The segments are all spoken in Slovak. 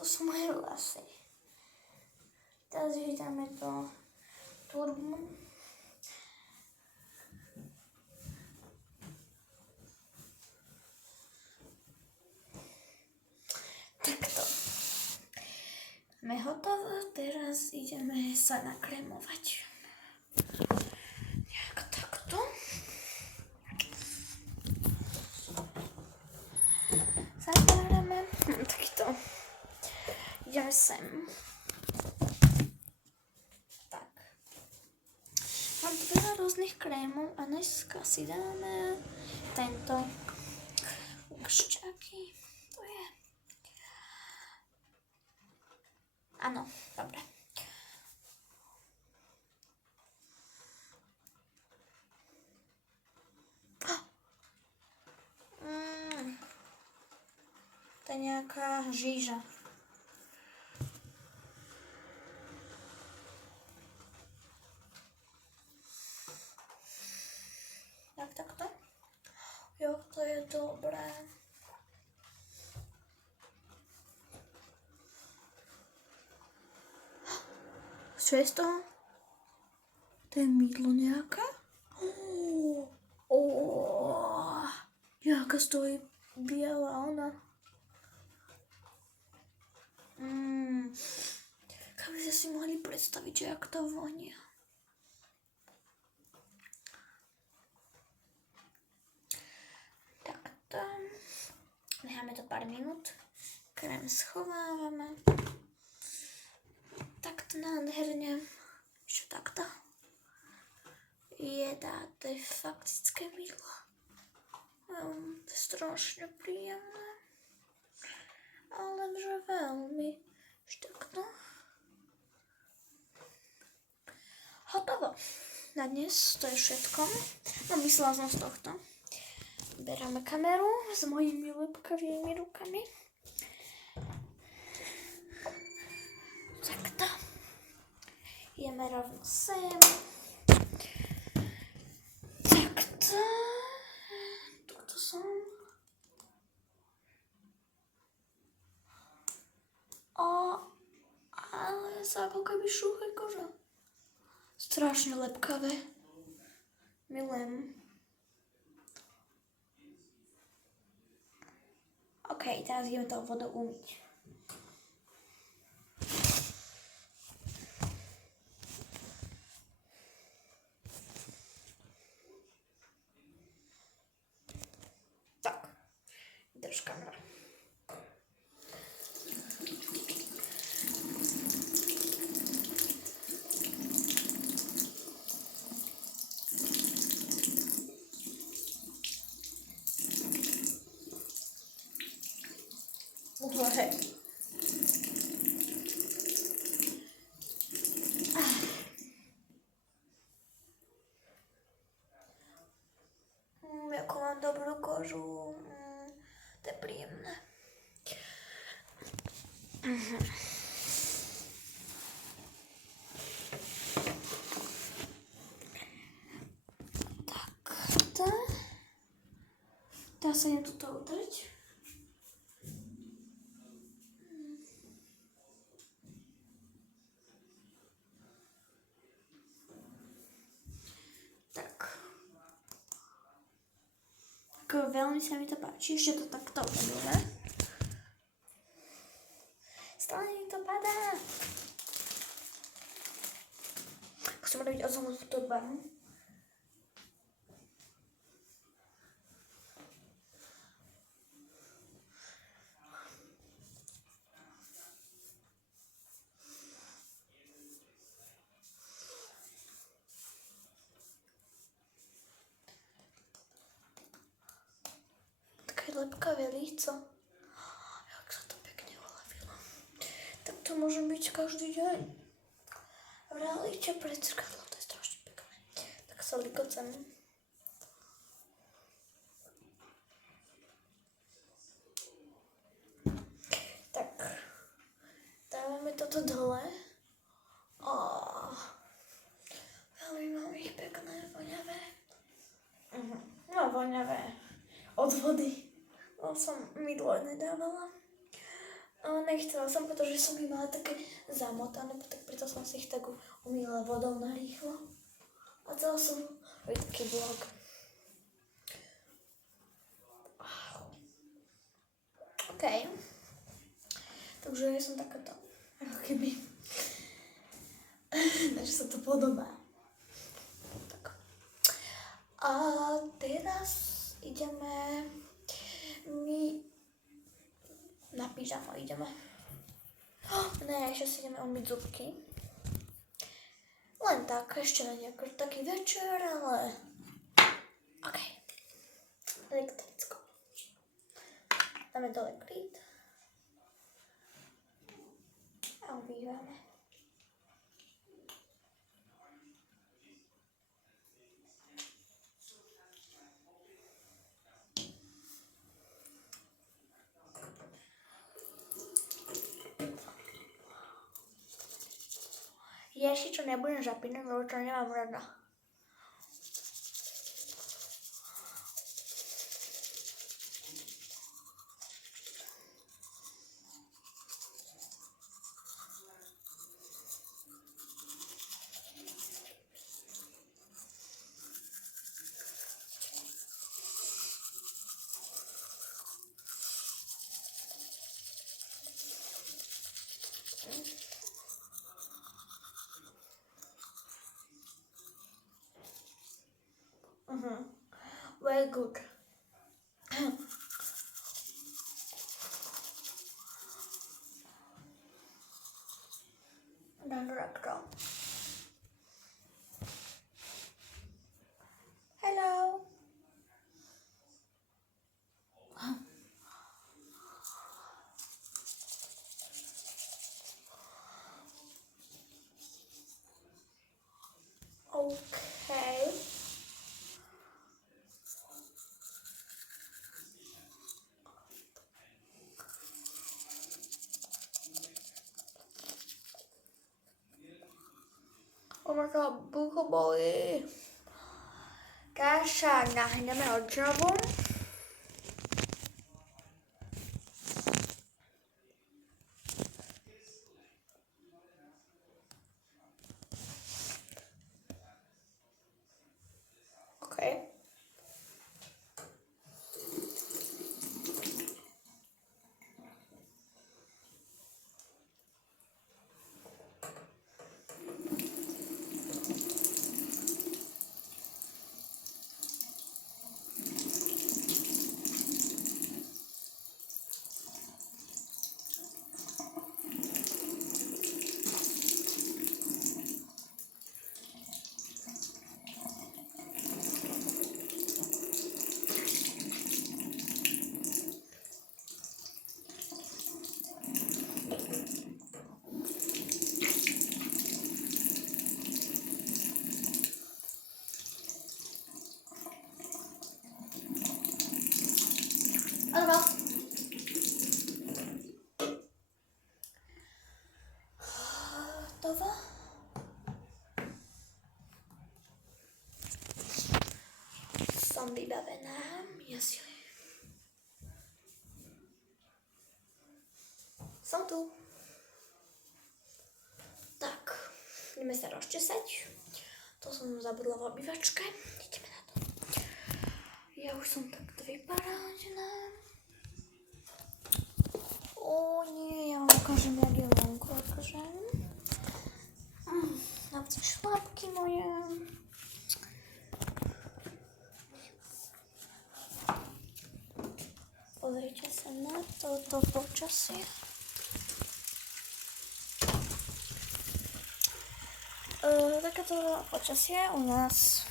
To sú moje vlasy. Teraz vydáme to turbo. Takto. Máme hotovo, teraz ideme sa nakrémovať. Nejak takto. Zatvárame. Takto. Ideme sem. Tak. Mám tu veľa rôznych krémov a dneska si dáme tento. Aký to je? Áno, dobre. To je nejaká žíža. Jak takto? Jo, to je dobré. Čo je z toho? To je mydlo nejaké? Jaká stojí biela ona. Kam by ste si mohli predstaviť, že jak to vonia. Takto. Necháme to pár minút. Krém schovávame. Takto nádherne. Čo takto? To je faktické mydlo. To je strašne príjemné. Ale že veľmi. Takto. Hotovo. Na dnes to je všetko. No myslela som z tohto. Beráme kameru s mojimi lepkavými rukami. Takto. Ideme rovno sem. Takto. Tuto som. Ale sa ako keby šúcha koža. Strašne lepkavé. Milujem. OK, teraz ideme to vodou umyť. Tak, drž kamera. Hej. Ako mám dobrú kožu. To je príjemné. Takto. Dá sa idem toto utrieť. Veľmi sa mi to páči, že to takto umíme. Stále mi to padá. Chcem robiť od samotu túto barvu. Lepkavé líco. Jak sa to pekne uľavilo. Tak to môže byť každý deň. Vrálíte pred zrkadlom, to je strašne pekné. Tak sa likocem. Tak. Dávame toto dole. Veľmi mám ich pekné, voňavé. No, voňavé. Od vody. Som mydlo nedávala. Nechcela som, pretože som ich mala také zamotané, tak preto som si ich tak umýla vodou narýchlo. A chcela som robiť taký vlog. OK. Takže ja som takáto, ako keby, takže sa to podobá. Tak. A teraz ideme na pyžamo ideme. Ne, ešte si ideme umyť zubky. Len tak, ešte na nejaký taký večer, ale OK. Elektricko. Dáme dole klid. A obývame. Ja si to nebudem zapínať, lebo to nemám rada. Very good. Dan takto. Hello. Okay. Oh my god, brucho bolí. Teraz sa nahneme odžavom. Okay. Ano. Hotovo. Som vybavená. Som tu. Tak, ideme sa rozčesať. To som zabudla v obývačke. Ideme na to. Ja už som takto vyparádená. Ó nie, ja vám ukážem, jak je vonku, akože. Dám sa šlapky moje. Pozrite sa na toto počasie. Takéto počasie u nás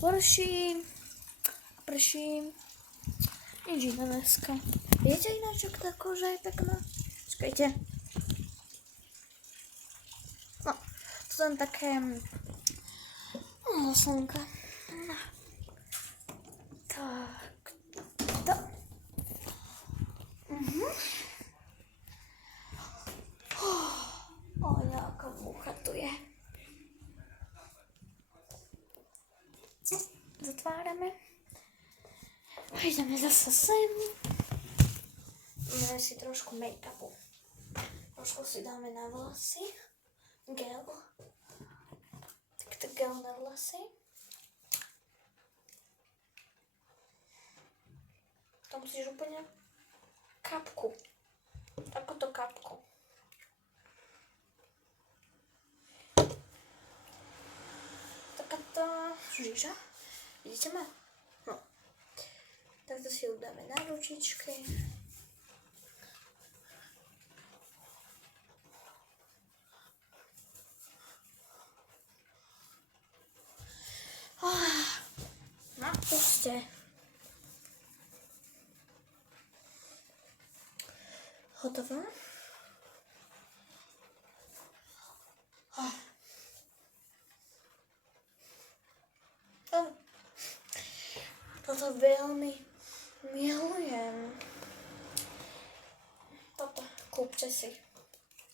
prší, nič iné dneska. Viete ináč, ak tá koža je pekná? Čakajte. No, to tam také slnka. Tak, to. O, jaká mucha tu je. Zatvárame. A ideme zase sem. Máme si trošku make-upu. Trošku si dáme na vlasy. Gel. Takto gel na vlasy. To musíš úplne kapku. Takúto kapku. Takáto žíža. Vidíte ma? No. Takto si ju dáme na ručičky. No, už ste. Hotovo. Toto veľmi milujem. Toto kúpte si.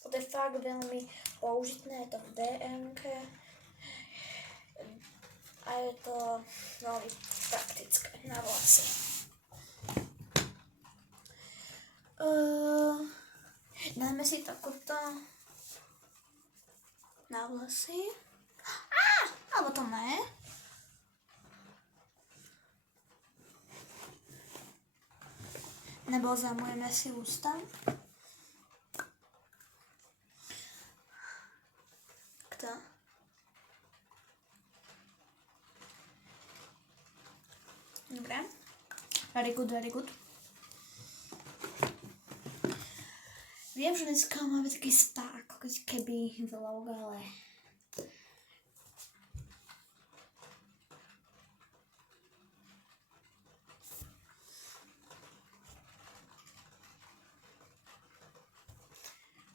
Toto je fakt veľmi použitné, je to v DM-ke. A je to veľmi praktické na vlasy. Dáme si takúto na vlasy. Alebo to ne. Nebo zamujeme si ústa. Takto. Dobre. Very good, very good. Viem, že dneska máme taký spa, ako keby vlog, ale...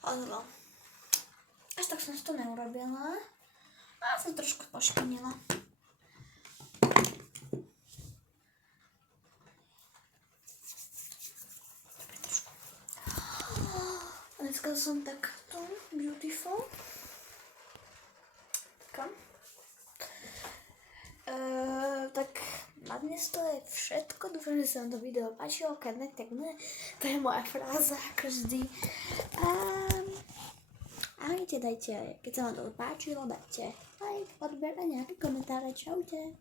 Hotovo. Až tak som si to neurobila. A som trošku pošpinila. Dneska som takto beautiful. Tak. Tak na dnes to je všetko. Dúfam, že sa vám to video páčilo. Keď ne, tak ne. To je moja fráza, ako vždy. Ahojte, dajte, keď sa vám to páčilo, dajte like, odber a nejaké komentáre. Čaute.